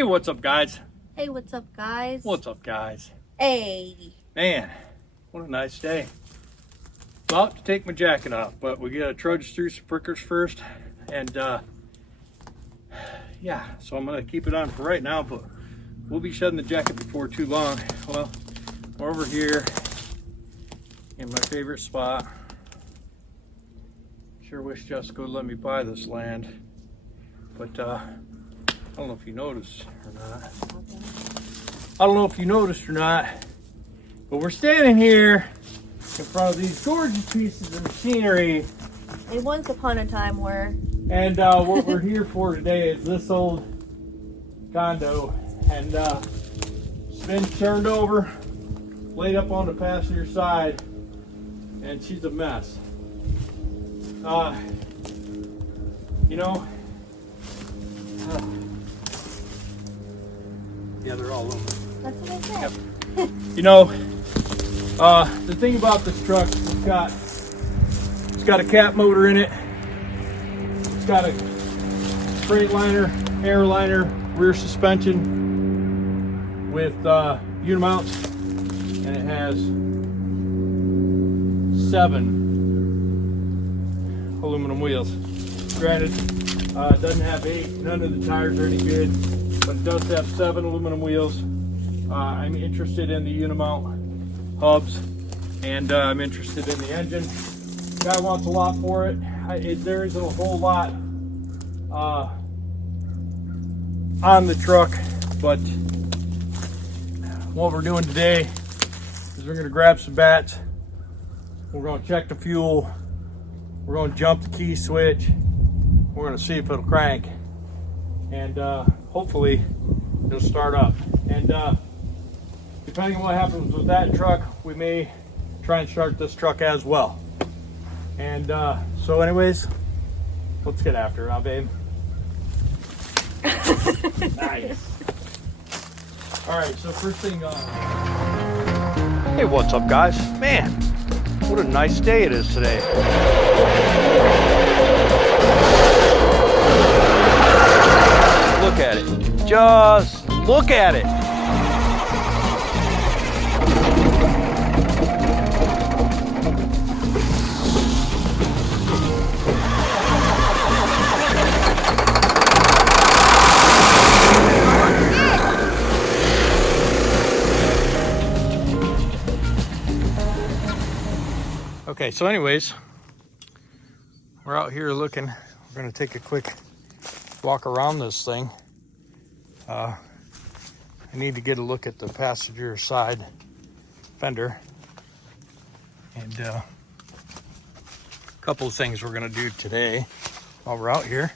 Hey, what's up, guys? Hey, what's up, guys? What's up, guys? Hey. Man, what a nice day. About to take my jacket off, but we gotta trudge through some prickers first. And yeah, so I'm gonna keep it on for right now, but we'll be shedding the jacket before too long. Well, we're over here in my favorite spot. Sure wish Jessica would let me buy this land, but I don't know if you noticed or not. But we're standing here in front of these gorgeous pieces of machinery. And once upon a time were. And what we're here for today is this old condo. And it's been turned over, laid up on the passenger side, and she's a mess. You know, yeah, they're all over. That's what I said. Yep. You know, the thing about this truck, it's got a cat motor in it. It's got a Freightliner, airliner, rear suspension with unimounts, and it has 7 aluminum wheels. Granted, it doesn't have 8. None of the tires are any good, but it does have 7 aluminum wheels. I'm interested in the unimount hubs, and I'm interested in the engine. Guy wants a lot for it. There isn't a whole lot on the truck, but what we're doing today is we're going to grab some bats. We're going to check the fuel. We're going to jump the key switch. We're going to see if it'll crank, and hopefully it'll start up. And depending on what happens with that truck, we may try and start this truck as well. And so anyways, let's get after it, huh, babe? Nice. All right, so first thing, hey, what's up, guys? Man, what a nice day it is today. Look at it. Just look at it. Okay, so anyways, we're out here looking. We're gonna take a quick walk around this thing. I need to get a look at the passenger side fender, and a couple of things we're gonna do today while we're out here.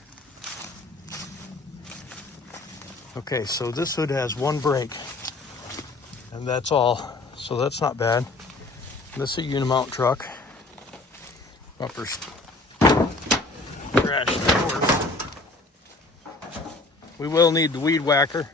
Okay, so this hood has 1 brake, and that's all, so that's not bad. This is a unimount truck. Bumpers crash doors. We will need the weed whacker.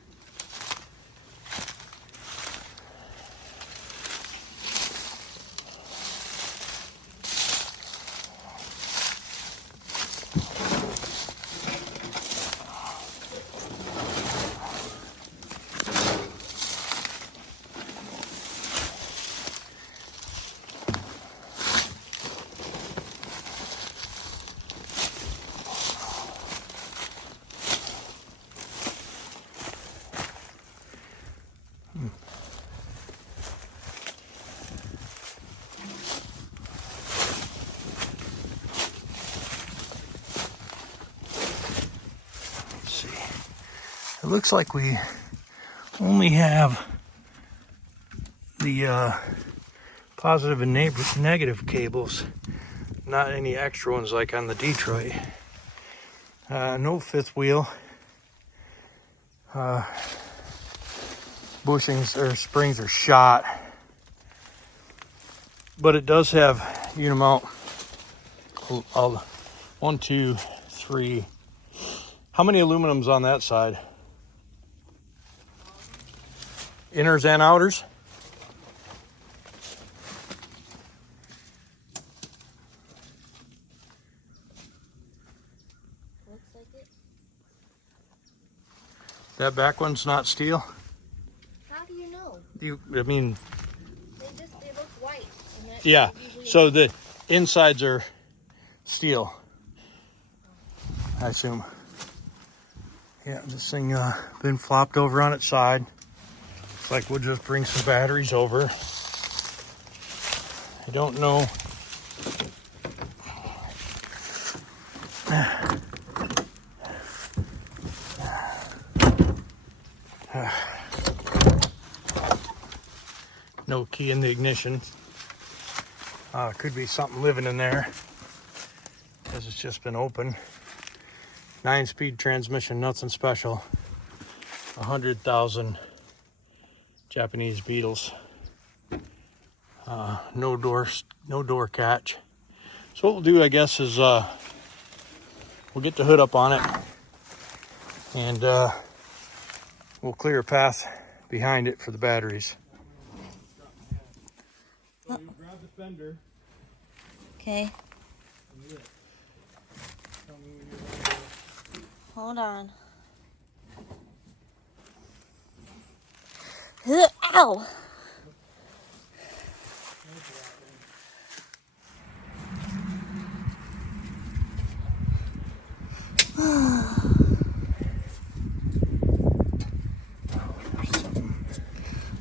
It looks like we only have the positive and negative cables, not any extra ones like on the Detroit. No 5th wheel. Bushings or springs are shot, but it does have unimount. 1, 2, 3. How many aluminums on that side? Inners and outers? That back one's not steel? How do you know? I mean, They look white. And that yeah. is usually So the insides are steel, I assume. Yeah, this thing been flopped over on its side. Looks like we'll just bring some batteries over. I don't know. No key in the ignition. Could be something living in there because it's just been open. 9-speed transmission, nothing special. 100,000 Japanese Beetles. No door catch. So what we'll do, I guess, is we'll get the hood up on it and we'll clear a path behind it for the batteries. So you grab the fender. Okay. Hold on. Ow!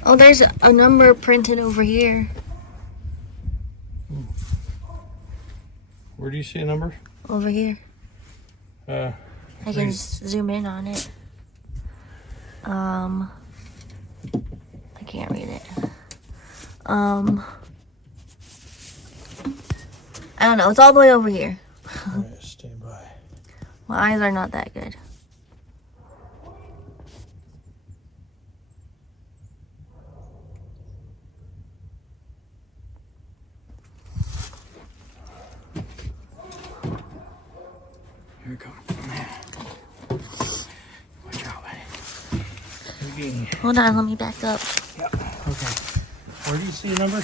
Oh, there's a number printed over here. Where do you see a number? Over here. I can Please. zoom in on it. I can't read it. I don't know. It's all the way over here. All right, stand by. My eyes are not that good. Here we go. Watch out. Okay. Hold on, let me back up. Yeah. Okay. Where do you see a number?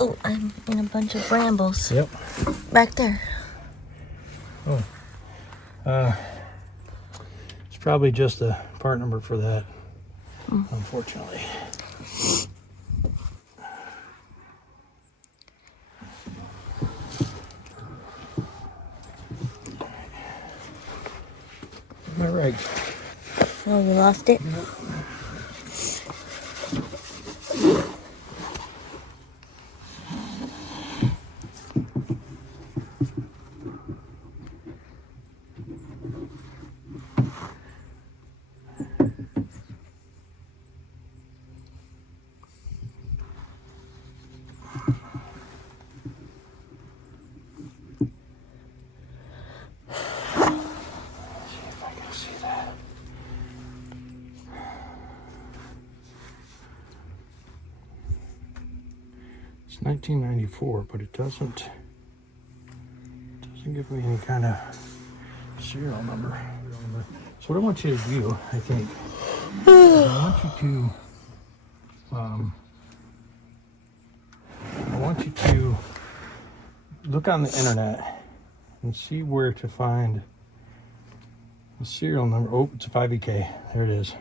Oh, I'm in a bunch of brambles. Yep. Back there. Oh. It's probably just the part number for that. Unfortunately. All right. Oh, you lost it? See if I can see that. It's 1994, but it doesn't give me any kind of serial number. So what I want you to do, I think, is I want you to look on the internet and see where to find the serial number. Oh, it's a 5EK. There it is.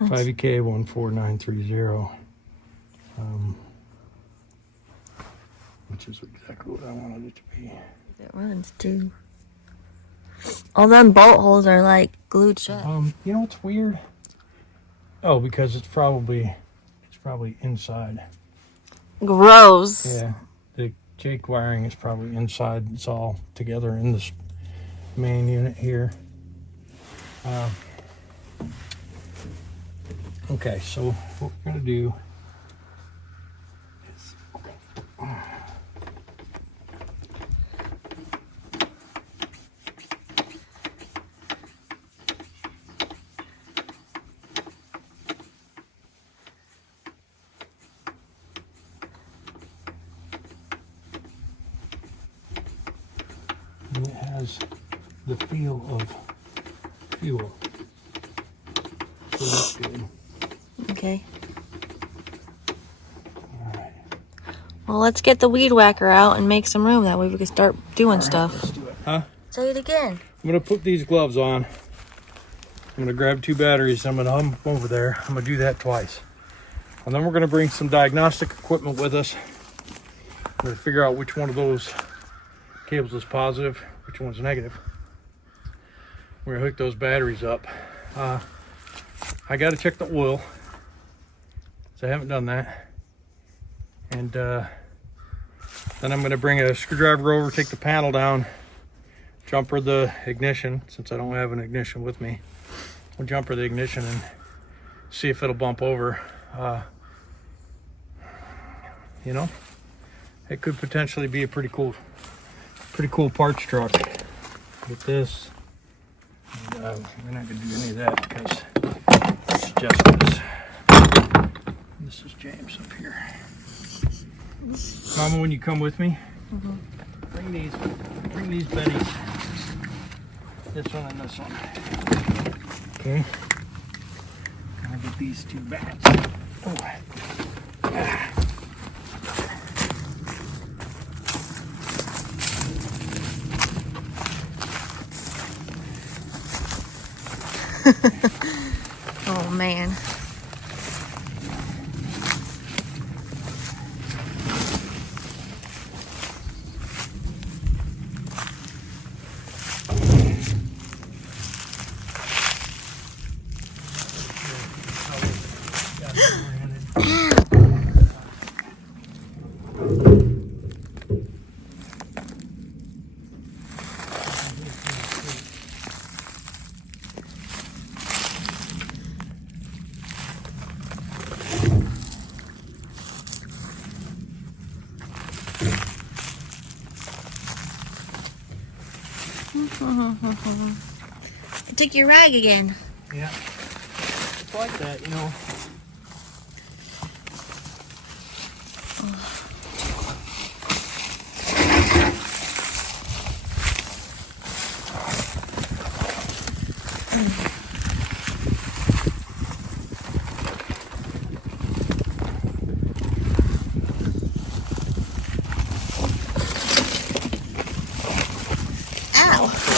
5EK 14930. Which is exactly what I wanted it to be. It runs too. All them bolt holes are like glued shut. You know what's weird? Oh, because it's probably inside. Gross. Yeah, the jake wiring is probably inside. It's all together in this main unit here. Okay, so what we're gonna do is and it has the feel of fuel. So that's good. Okay. Alright. Well, let's get the weed whacker out and make some room. That way we can start doing Let's stuff. do it. Huh? Say it again. I'm gonna put these gloves on. I'm gonna grab 2 batteries. I'm gonna hum over there. I'm gonna do that twice. And then we're gonna bring some diagnostic equipment with us. We're gonna figure out which one of those cables is positive, which one's negative. We're gonna hook those batteries up. I gotta check the oil, so I haven't done that. And then I'm gonna bring a screwdriver over, take the panel down, jumper the ignition, since I don't have an ignition with me. We'll jumper the ignition and see if it'll bump over. You know, it could potentially be a pretty cool parts truck. With this, and, we're not gonna do any of that because this is Jessica's. This is James up here. Mama, when you come with me, bring these bennies. This one and this one. Okay. I'll get these 2 bats. Oh. Oh man. I took your rag again. Yeah. It's like that, you know.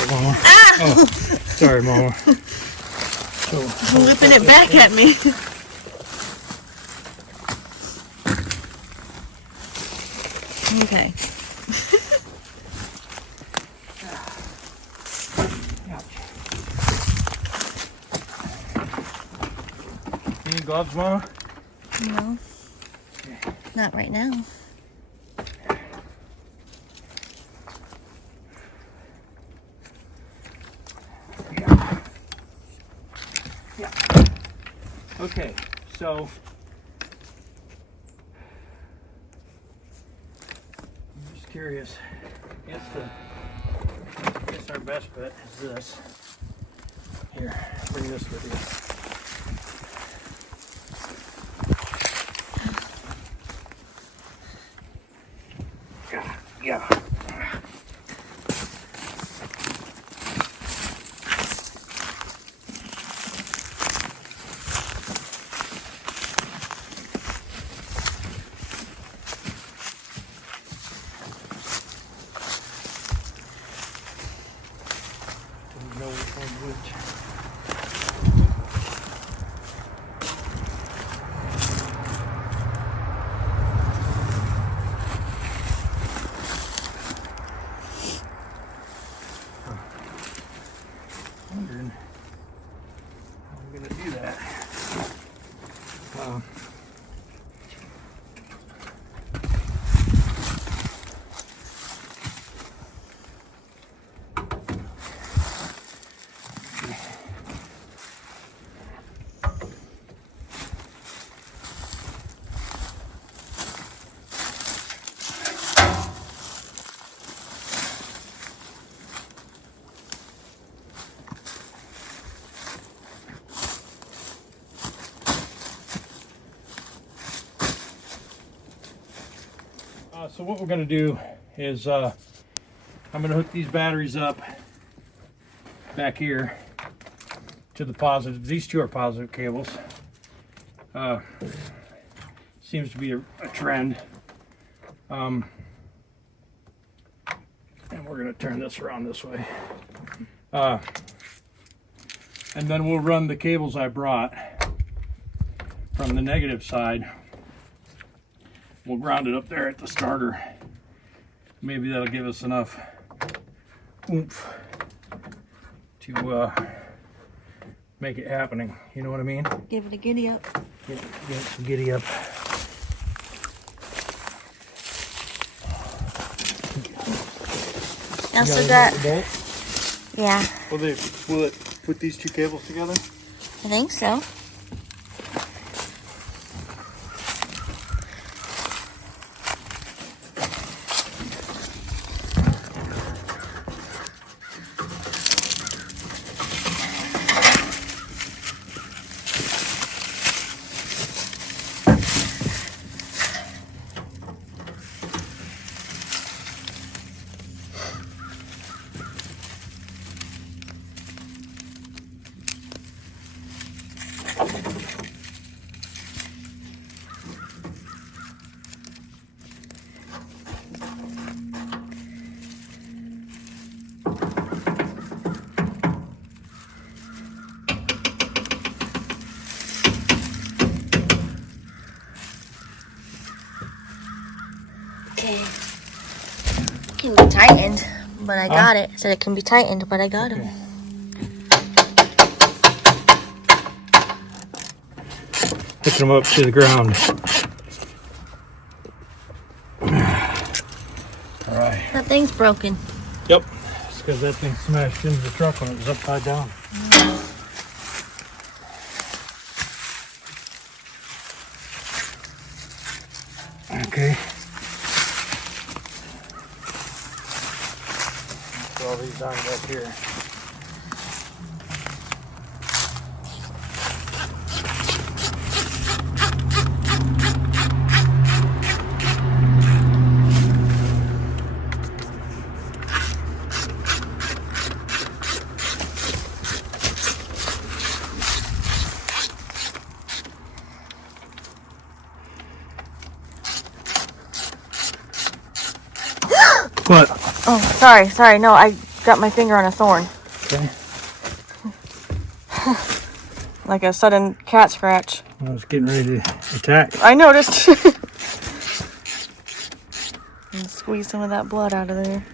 Mama. Ah! Oh, sorry, Mama. So, whipping it back at me. Okay. Any gloves, Mama? No. Not right now. Okay, so I'm just curious. I guess our best bet is this. Here, bring this with you. Yeah. Know which one's which. Wondering how I'm gonna do that. So what we're going to do is I'm going to hook these batteries up back here to the positive. These 2 are positive cables. Seems to be a trend. And we're going to turn this around this way. And then we'll run the cables I brought from the negative side. We'll ground it up there at the starter. Maybe that'll give us enough oomph to make it happening. You know what I mean? Give it a giddy up. Get it giddy up. Also got, yeah, Will it put these two cables together? I think so. Okay. Can be tightened, but I got it. Said it can be tightened, but I got it. Picking them up to the ground. All right. That thing's broken. Yep. It's because that thing smashed into the truck when it was upside down. Okay. Put all these down back here. What? Oh, sorry. No, I got my finger on a thorn. Okay. Like a sudden cat scratch. I was getting ready to attack. I noticed. And squeeze some of that blood out of there.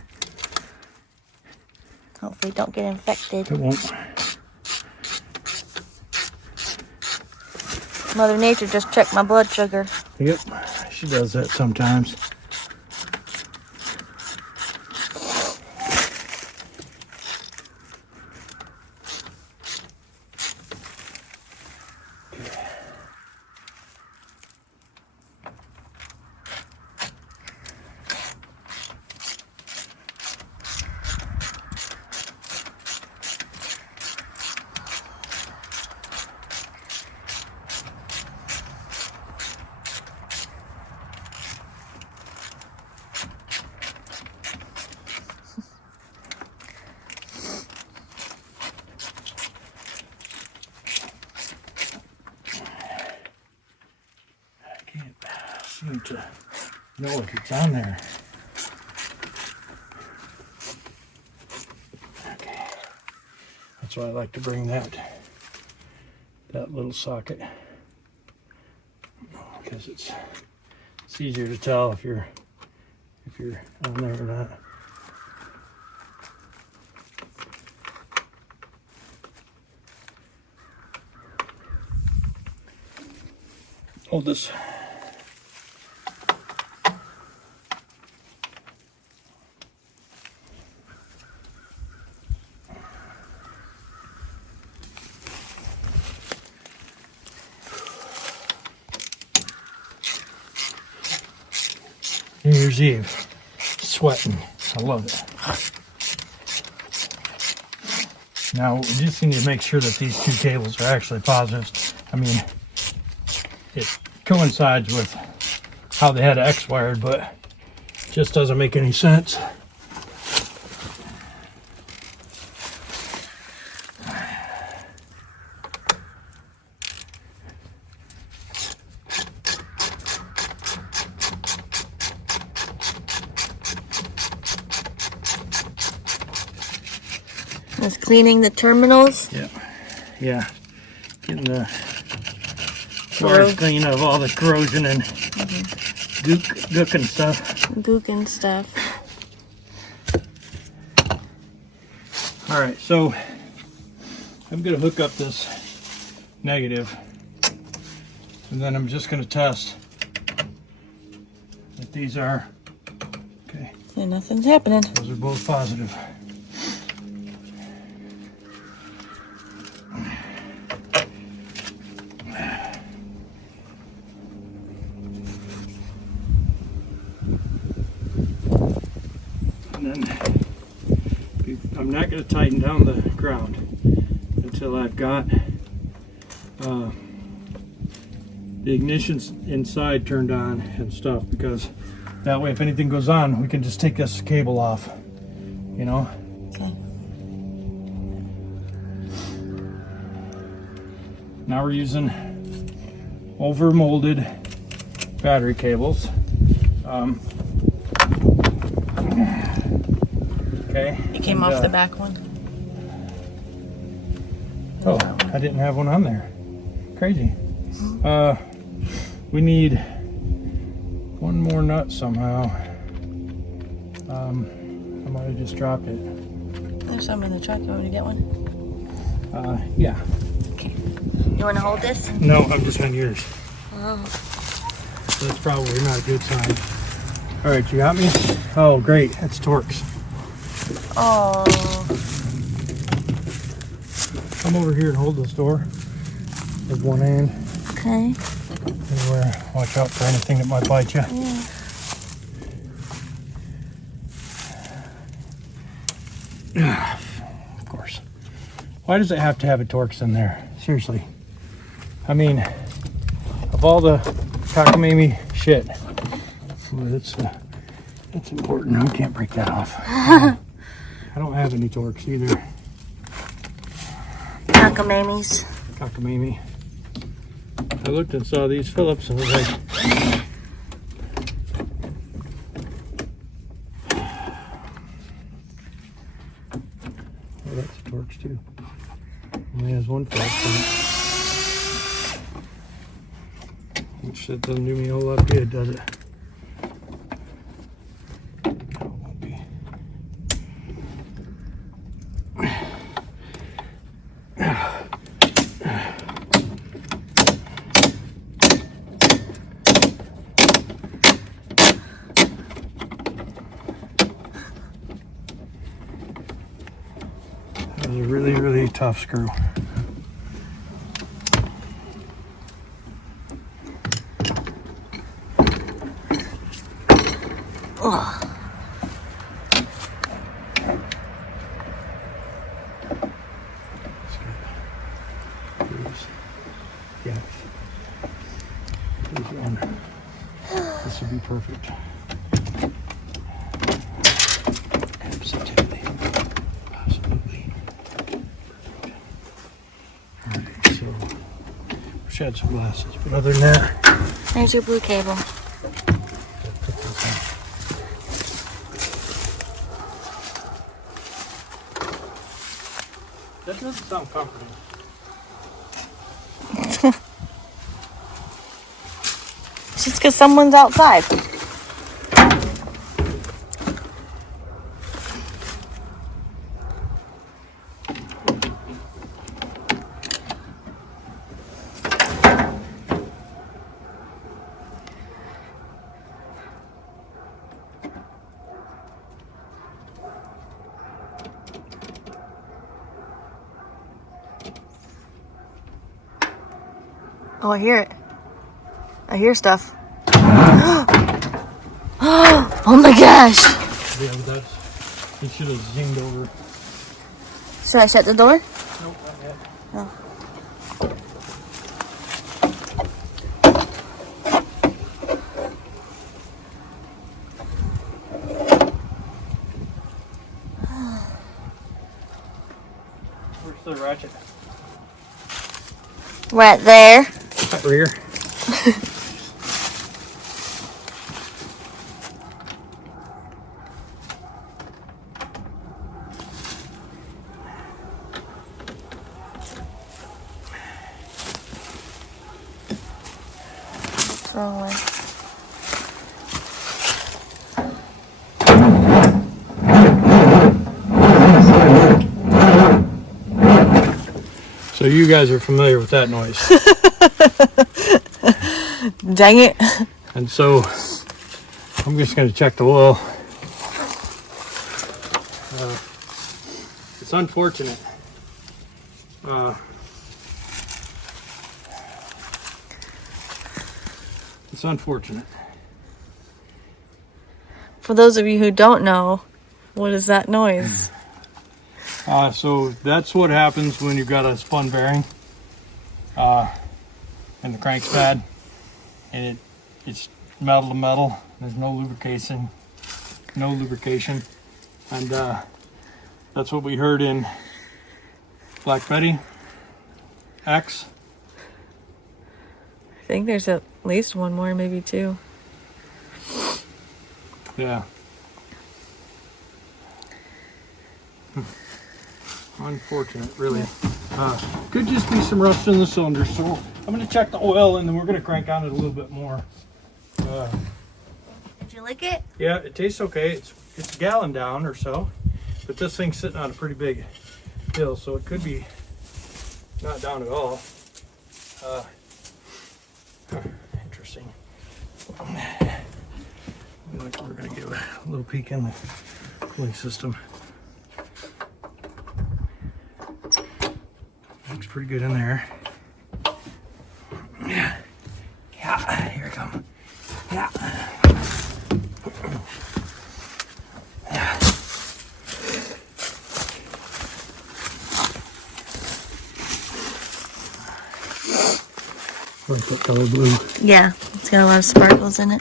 Hopefully don't get infected. It won't. Mother Nature just checked my blood sugar. Yep. She does that sometimes. Seem to know if it's on there. Okay, that's why I like to bring that little socket, because it's easier to tell if you're on there or not. Hold this. New Year's Eve, sweating. I love it. Now we just need to make sure that these two cables are actually positives. I mean, it coincides with how they had X wired, but it just doesn't make any sense. Just cleaning the terminals. Yeah. Yeah. Getting the wires clean of all the corrosion and gook and stuff. Gook and stuff. All right, so I'm gonna hook up this negative, and then I'm just gonna test that these are okay. Yeah, nothing's happening. Those are both positive. And then I'm not going to tighten down the ground until I've got the ignition inside turned on and stuff, because that way if anything goes on we can just take this cable off, you know. Okay. Now we're using over molded battery cables. Okay. It came off the back one. Oh, I didn't have one on there. Crazy. We need one more nut somehow. I might have just dropped it. There's some in the truck. You want me to get one? Yeah. Okay. You want to hold this? No, I'm just on yours. Oh. So that's probably not a good sign. All right, you got me? Oh, great. That's Torx. Oh. Come over here and hold this door with one hand. Okay. Anywhere. Watch out for anything that might bite you. Yeah. Of course. Why does it have to have a Torx in there? Seriously. I mean, of all the cockamamie shit, it's important. I can't break that off. I don't have any Torx either. Cockamamies. Cockamamie. I looked and saw these Phillips and was like, oh, that's a Torx too. Only has one Phillips in it. Which that doesn't do me a whole lot of good, does it? No, it won't be. That was a really, really tough screw. Oh. Yeah. There's one. This would be perfect. Absolutely. Absolutely. Alright, so wish I had some glasses, but other than that, There's your blue cable. put this in. That doesn't sound comforting. Just because someone's outside. Oh, I hear it. I hear stuff. Oh my gosh. Yeah, but that's, it should have zinged over. Should I shut the door? Nope, not yet. Oh. Where's the ratchet? Right there. Rear. Wrong way. So you guys are familiar with that noise. Dang it. And so I'm just going to check the oil. It's unfortunate. It's unfortunate. For those of you who don't know, what is that noise? So that's what happens when you've got a spun bearing and the crank's bad, and it's metal to metal. There's no lubrication, and that's what we heard in Black Betty X. I think there's at least one more, maybe two. Yeah. Unfortunate, really. Could just be some rust in the cylinder, so I'm going to check the oil and then we're going to crank on it a little bit more. Did you lick it? Yeah, it tastes okay. It's a gallon down or so, but this thing's sitting on a pretty big hill, so it could be not down at all. Interesting. We're going to give a little peek in the cooling system. Looks pretty good in there. Yeah, here it comes. Yeah. Like that color blue. Yeah, it's got a lot of sparkles in it.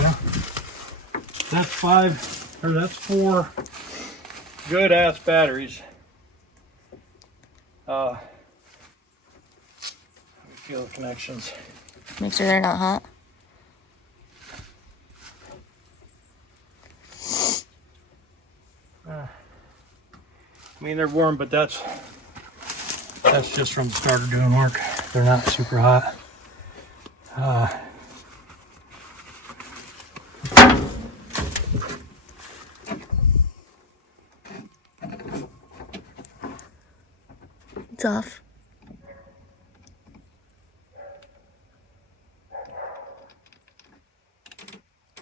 Yeah, that's 4 good ass batteries. Let me feel the connections. Make sure they're not hot. I mean, they're warm, but that's just from the starter doing work. They're not super hot. It's off.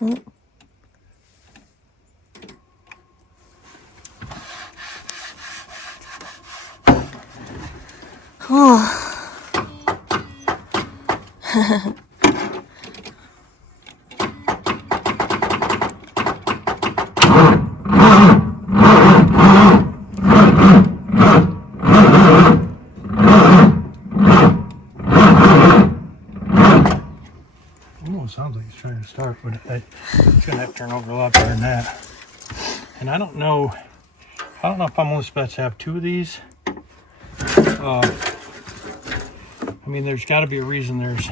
Mm. Oh. Almost sounds like it's trying to start, but it's gonna have to turn over a lot better than that. And I don't know if I'm only supposed to have 2 of these. I mean, there's got to be a reason there's.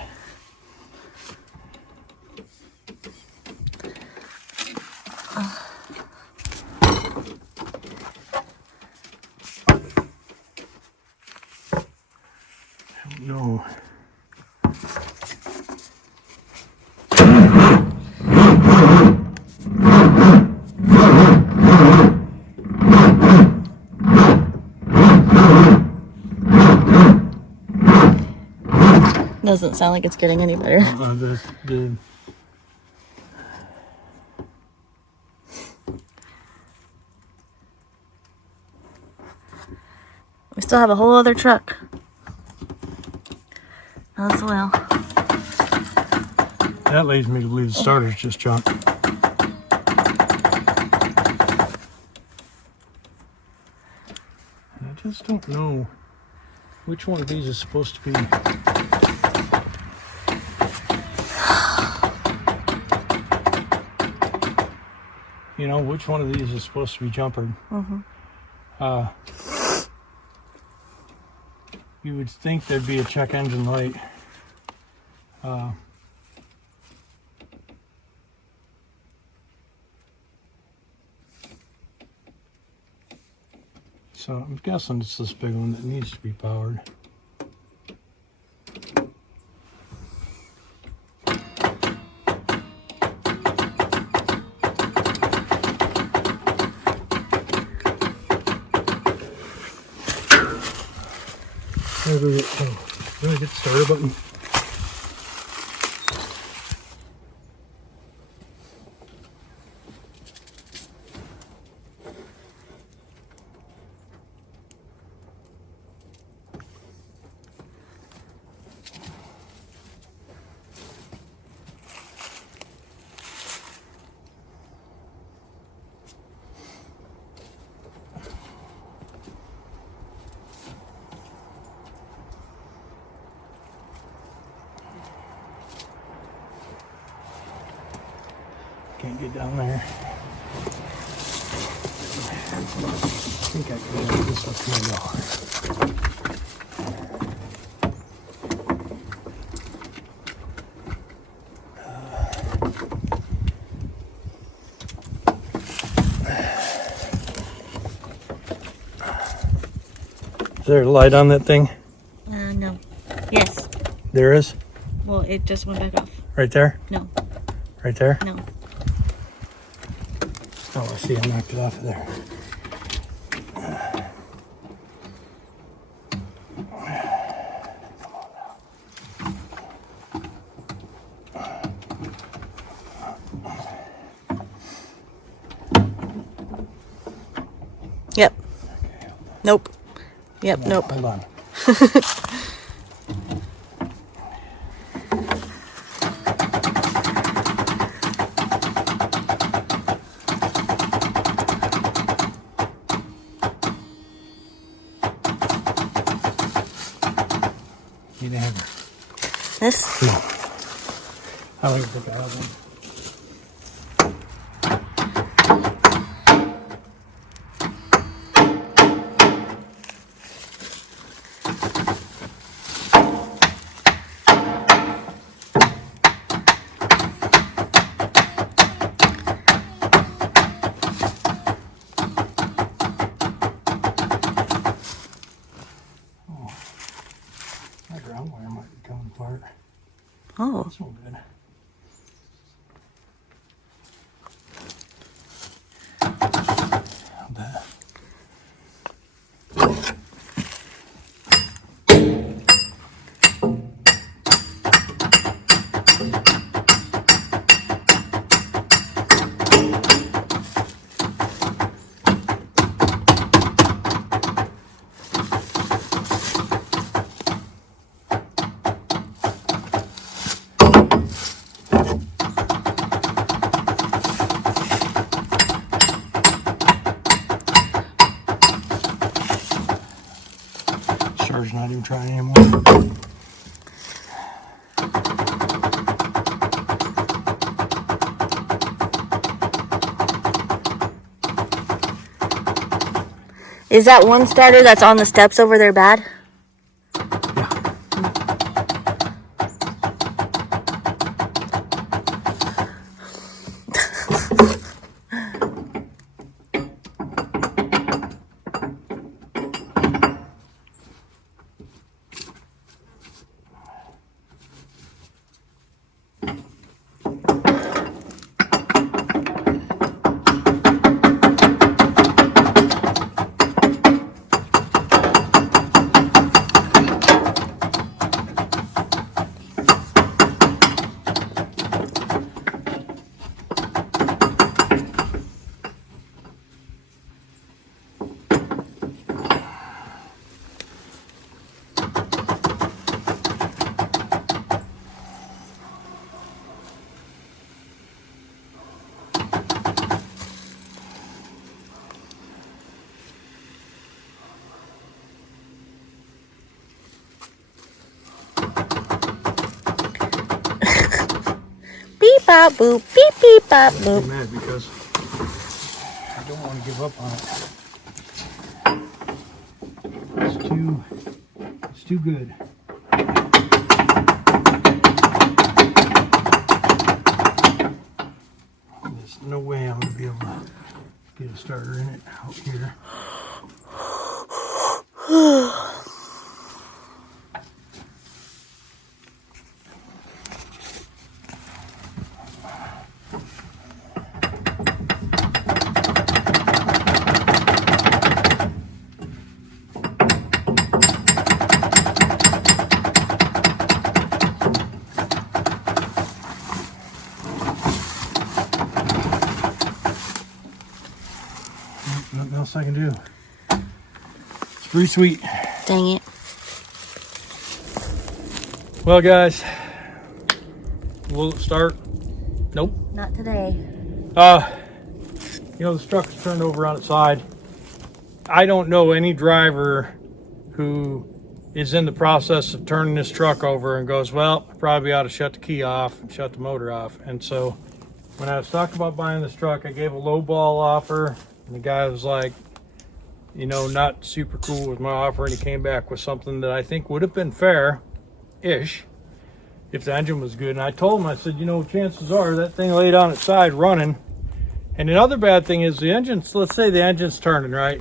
I don't know. Doesn't sound like it's getting any better. We still have a whole other truck as well. That leads me to believe the starter's just junk. And I just don't know which one of these is supposed to be. You know, which one of these is supposed to be jumpered? Mm-hmm. You would think there'd be a check engine light So I'm guessing it's this big one that needs to be powered. Where do we get, do I get the starter button? Can't get down there. I think I can get this up here though. Is there a light on that thing? No. Yes. There is? Well, it just went back off. Right there? No. Right there? No. Oh, I see. I knocked it off of there. Yep. Nope. Yep, nope. Hold on. Need a hammer. This? No. I like to pick out one. That ground wire might be coming apart. Oh. That's no good. How'd that? Char's not even trying anymore. Is that one starter that's on the steps over there bad? Beep bop boop, beep beep bop I'm boop. mad because I don't want to give up on it. It's too good. There's no way I'm gonna be able to get a starter in it out here. Nothing else I can do. It's pretty sweet. Dang it. Well, guys, will it start? Nope. Not today. You know, this truck is turned over on its side. I don't know any driver who is in the process of turning this truck over and goes, well, I probably ought to shut the key off and shut the motor off. And so when I was talking about buying this truck, I gave a low ball offer, and the guy was like, you know, not super cool with my offer, and he came back with something that I think would have been fair-ish if the engine was good. And I told him, I said, you know, chances are that thing laid on its side running. And the other bad thing is the engine's, let's say the engine's turning, right?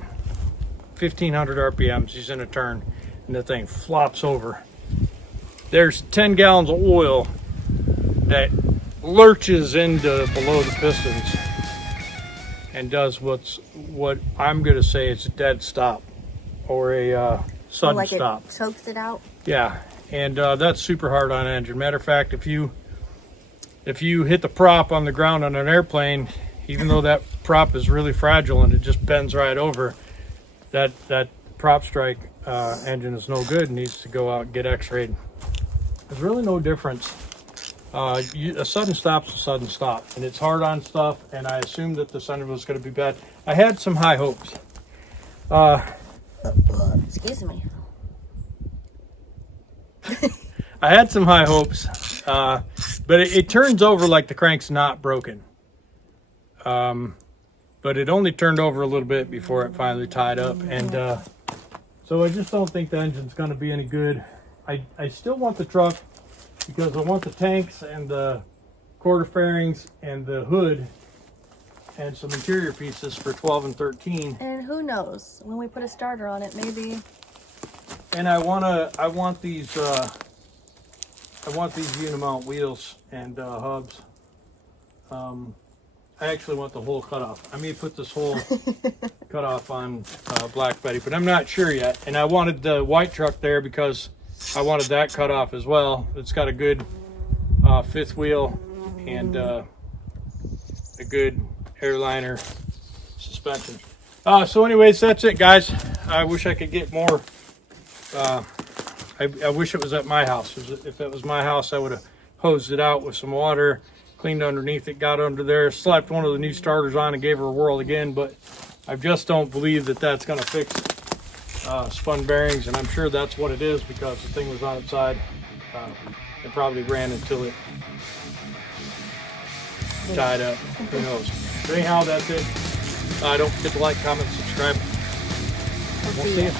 1,500 RPMs, he's in a turn, and the thing flops over. There's 10 gallons of oil that lurches into below the pistons and does what I'm gonna say is a dead stop or a sudden like stop. It chokes it out. Yeah, and that's super hard on an engine. Matter of fact, if you hit the prop on the ground on an airplane, even though that prop is really fragile and it just bends right over, that prop strike engine is no good. It needs to go out and get x-rayed. There's really no difference. A sudden stop's a sudden stop, and it's hard on stuff, and I assumed that this engine was going to be bad. I had some high hopes. Excuse me. I had some high hopes, but it turns over like the crank's not broken. But it only turned over a little bit before it finally tied up, and so I just don't think the engine's going to be any good. I still want the truck because I want the tanks and the quarter fairings and the hood and some interior pieces for 12 and 13. And who knows, when we put a starter on it, maybe. And I want these unimount wheels and hubs. I actually want the whole cutoff. I may put this whole cutoff on Black Betty, but I'm not sure yet. And I wanted the white truck there because I wanted that cut off as well. It's got a good fifth wheel and a good airliner suspension. So anyways, that's it, guys. I wish I could get more. I wish it was at my house. If it was my house, I would have hosed it out with some water, cleaned underneath it, got under there, slapped one of the new starters on and gave her a whirl again. But I just don't believe that that's going to fix spun bearings, and I'm sure that's what it is because the thing was on its side. It probably ran until it tied up. Who knows? But anyhow, that's it. Don't forget to like, comment, subscribe. We'll We'll see you.